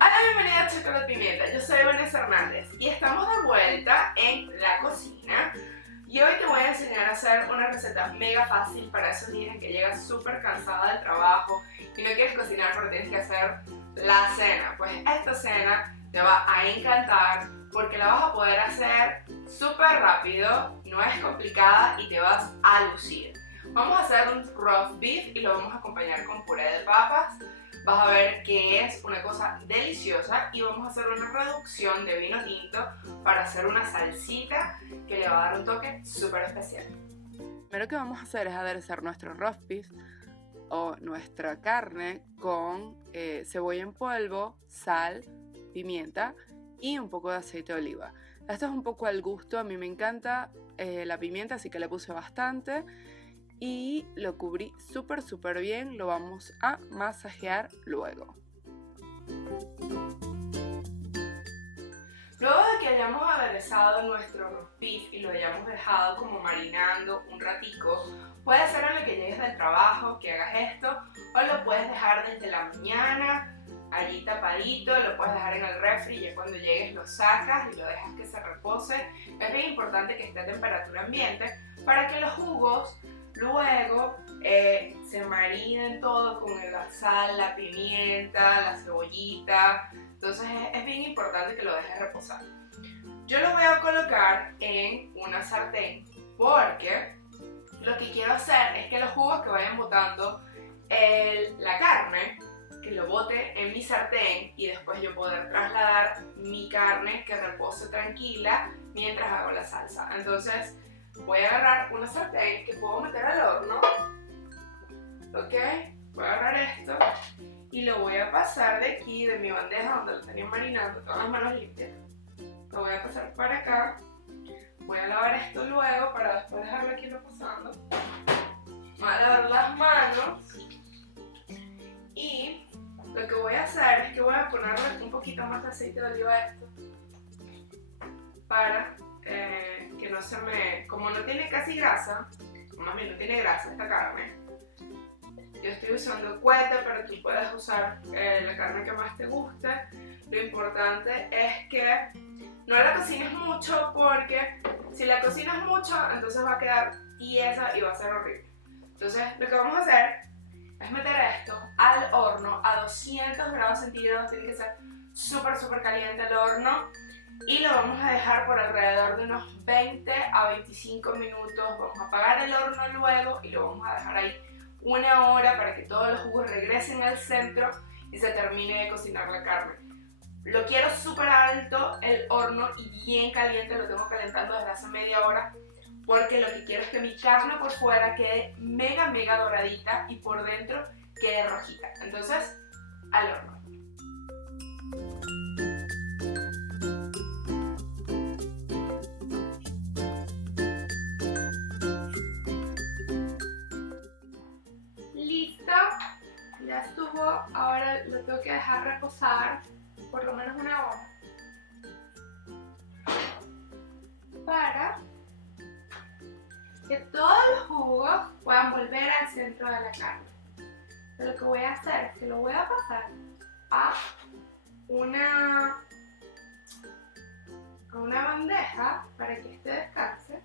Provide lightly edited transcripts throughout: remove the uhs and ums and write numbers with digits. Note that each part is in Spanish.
Hola, bienvenida a Chocolate Pimienta, yo soy Vanessa Hernández y estamos de vuelta en la cocina y hoy te voy a enseñar a hacer una receta mega fácil para esos días en que llegas súper cansada del trabajo y no quieres cocinar pero tienes que hacer la cena. Pues esta cena te va a encantar porque la vas a poder hacer súper rápido, no es complicada y te vas a lucir. Vamos a hacer un roast beef y lo vamos a acompañar con puré de papas. Vas a ver que es una cosa deliciosa y vamos a hacer una reducción de vino tinto para hacer una salsita que le va a dar un toque súper especial. Lo primero que vamos a hacer es aderezar nuestro roast beef o nuestra carne con cebolla en polvo, sal, pimienta y un poco de aceite de oliva. Esto es un poco al gusto, a mí me encanta la pimienta, así que le puse bastante. Y lo cubrí súper bien, lo vamos a masajear luego. Luego de que hayamos aderezado nuestro roast beef y lo hayamos dejado como marinando un ratico, puede ser en lo que llegues del trabajo que hagas esto, o lo puedes dejar desde la mañana allí tapadito, lo puedes dejar en el refri y ya cuando llegues lo sacas y lo dejas que se repose. Es bien importante que esté a temperatura ambiente para que los jugos luego se marinen todo con la sal, la pimienta, la cebollita. Entonces es bien importante que lo dejes reposar. Yo lo voy a colocar en una sartén porque lo que quiero hacer es que los jugos que vayan botando la carne, que lo bote en mi sartén y después yo poder trasladar mi carne que repose tranquila mientras hago la salsa. Entonces voy a agarrar una sartén que puedo meter al horno, ¿ok? Voy a agarrar esto y lo voy a pasar de aquí, de mi bandeja donde lo tenía marinando, con las manos limpias. Lo voy a pasar para acá. Voy a lavar esto luego para después dejarlo aquí reposando. Voy a lavar las manos y lo que voy a hacer es que voy a ponerle un poquito más de aceite de oliva a esto para que no se me... Como no tiene casi grasa, o más bien no tiene grasa esta carne, yo estoy usando cuete, pero tú puedes usar la carne que más te guste. Lo importante es que no la cocines mucho porque si la cocinas mucho entonces va a quedar tiesa y va a ser horrible. Entonces lo que vamos a hacer es meter esto al horno a 200 grados centígrados, tiene que ser súper caliente el horno. Y lo vamos a dejar por alrededor de unos 20 a 25 minutos. Vamos a apagar el horno luego y lo vamos a dejar ahí una hora para que todos los jugos regresen al centro y se termine de cocinar la carne. Lo quiero súper alto el horno y bien caliente, lo tengo calentando desde hace media hora porque lo que quiero es que mi carne por fuera quede mega doradita y por dentro quede rojita. Entonces, al horno. Ya estuvo, ahora lo tengo que dejar reposar por lo menos una hora para que todos los jugos puedan volver al centro de la carne. Pero lo que voy a hacer es que lo voy a pasar a una bandeja para que este descanse,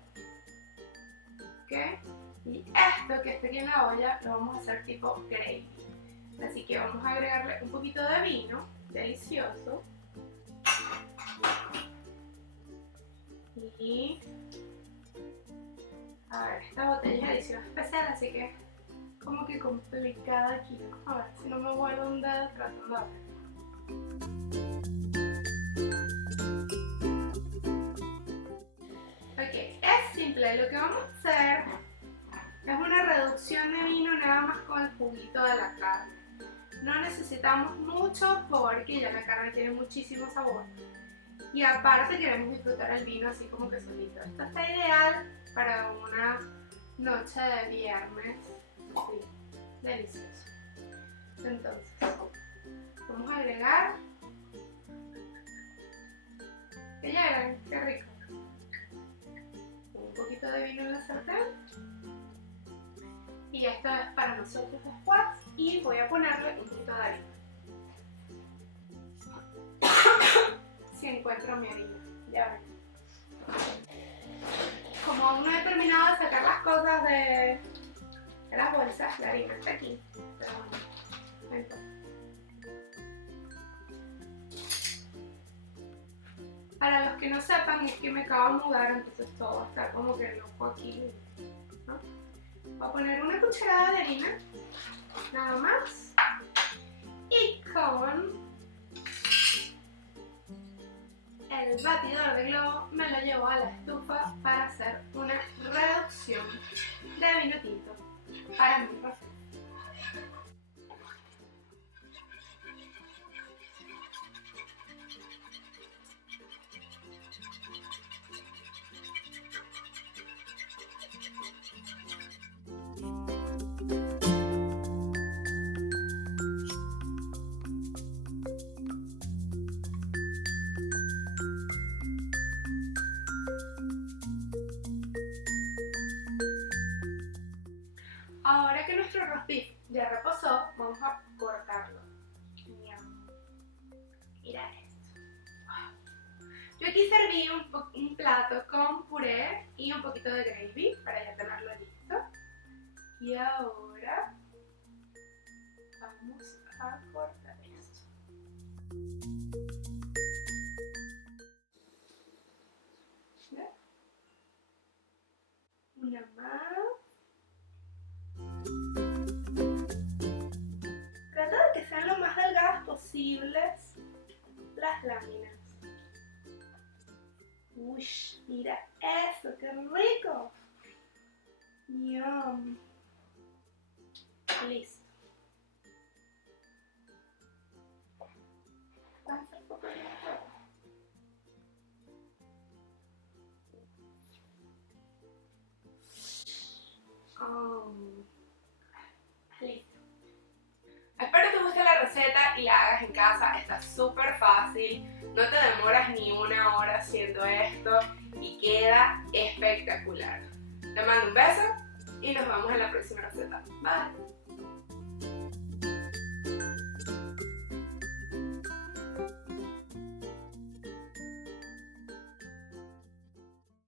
¿ok? Y esto que está aquí en la olla lo vamos a hacer tipo gravy. Así que vamos a agregarle un poquito de vino, delicioso. Y a ver, esta botella es edición especial, así que es como que complicada aquí. A ver si no me vuelvo un dedo tratando de abrir. Ok, es simple, lo que vamos a hacer es una reducción de vino nada más con el juguito de la carne. No necesitamos mucho porque ya la carne tiene muchísimo sabor. Y aparte queremos disfrutar el vino así como que solito. Esto está ideal para una noche de viernes. Sí, delicioso. Entonces, vamos a agregar. Que llegan, qué rico. Un poquito de vino en la sartén. Y Y esto es para nosotros squats y voy a ponerle un poquito de harina. Si encuentro mi harina, ya ven. Como aún no he terminado de sacar las cosas de las bolsas, la harina está aquí. Pero bueno, entonces. Para los que no sepan, es que me acabo de mudar, entonces todo va a estar como que loco aquí, ¿no? Voy a poner una cucharada de harina, nada más, y con el batidor de globo me lo llevo a la estufa para hacer una reducción de vino tinto para mi receta. Ahora que nuestro roast beef ya reposó, vamos a cortarlo. Mira esto. Yo aquí serví un plato con puré y un poquito de gravy para ya tenerlo listo. Y ahora vamos a cortar esto. ¿Ves? Una más. Trata de que sean lo más delgadas posibles las láminas. Uy, mira eso, qué rico. Yum. Listo. Vamos a hacer un poco de fuego. Listo. Espero que te guste la receta y la hagas en casa. Está súper fácil. No te demoras ni una hora haciendo esto y queda espectacular. Te mando un beso y nos vemos en la próxima receta. Bye.